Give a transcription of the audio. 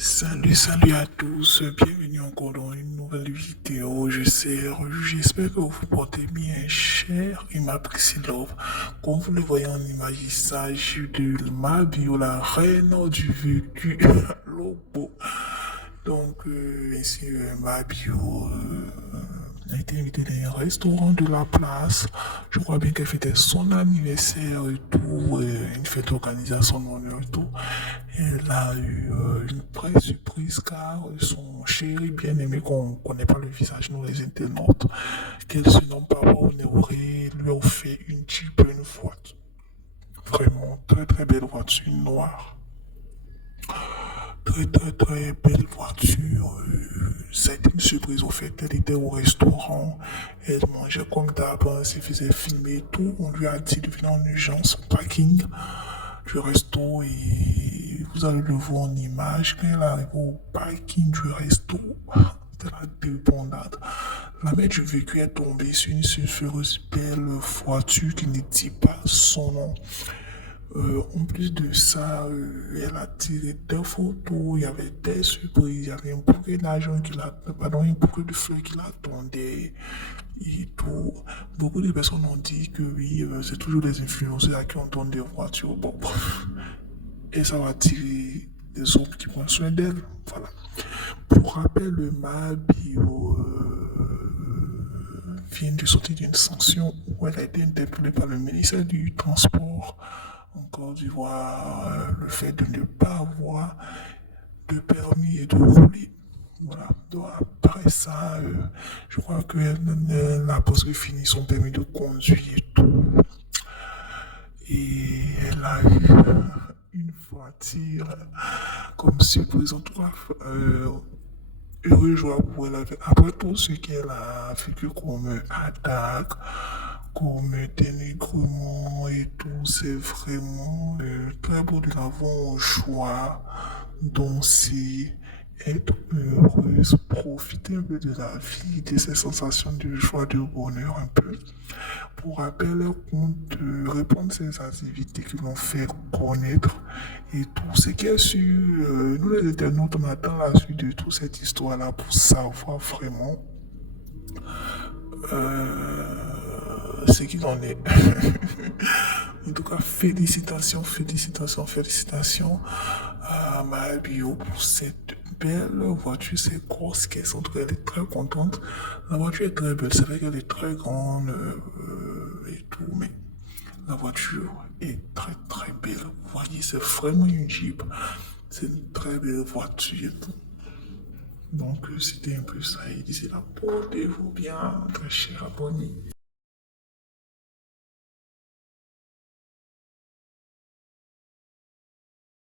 Salut à tous, bienvenue encore dans une nouvelle vidéo. J'espère que vous vous portez bien, cher et ma Prissy Love. Comme vous le voyez en image, il s'agit de Mabio, la reine du vécu Lobo. Donc, Mabio a été invitée dans un restaurant de la place. Je crois bien qu'elle fêtait son anniversaire et tout, une fête organisée à son honneur et tout. Elle a eu une vraie surprise car son chéri bien-aimé, qu'on ne connaît pas le visage, nous les internautes, qu'elle se nomme Papa Honoré, lui a offert une Jeep, une voiture. Vraiment très très belle voiture noire. Très belle voiture. C'était une surprise au fait. Elle était au restaurant. Elle mangeait comme d'hab. Elle se faisait filmer et tout. On lui a dit de venir en urgence au parking du resto et vous allez le voir en image. Quand elle arrive au parking du resto, c'était la débandade. La mère du vécu est tombée sur une sulfureuse belle voiture qui ne dit pas son nom. En plus de ça, elle a tiré des photos, il y avait des surprises, il y avait un bouquet d'argent un bouquet de fleurs qui l'attendait et tout. Beaucoup de personnes ont dit que oui, c'est toujours les influenceurs à qui on donne des voitures. Bon, et ça va attirer des hommes qui prennent soin d'elle. Voilà. Pour rappel, le Mabio vient de sortir d'une sanction où elle a été interpellée par le ministère du Transport en Côte d'Ivoire, le fait de ne pas avoir de permis et de rouler. Voilà. Donc après ça, je crois qu'elle n'a pas fini son permis de conduire et tout. Et elle a eu une voiture comme surprise. En tout cas, heureux joie pour elle. Après tout ce qu'elle a vécu comme attaque, comme dénigrement et tout, c'est vraiment très beau de l'avoir en joie, danser, être heureuse, profiter un peu de la vie, de ces sensations de joie, de bonheur un peu. Pour rappel, elle compte répondre à ces activités qui l'ont fait connaître et tout ce qui est sur nous les internautes, on attend la suite de toute cette histoire-là pour savoir vraiment ce qu'il en est. En tout cas, félicitations à Mabio pour cette belle voiture, cette grosse caisse. En tout cas, elle est très contente. La voiture est très belle. C'est vrai qu'elle est très grande et tout, mais la voiture est très très belle. Vous voyez, c'est vraiment une Jeep. C'est une très belle voiture. Donc, c'était un peu ça. Et d'ici là, portez-vous bien, très cher abonné.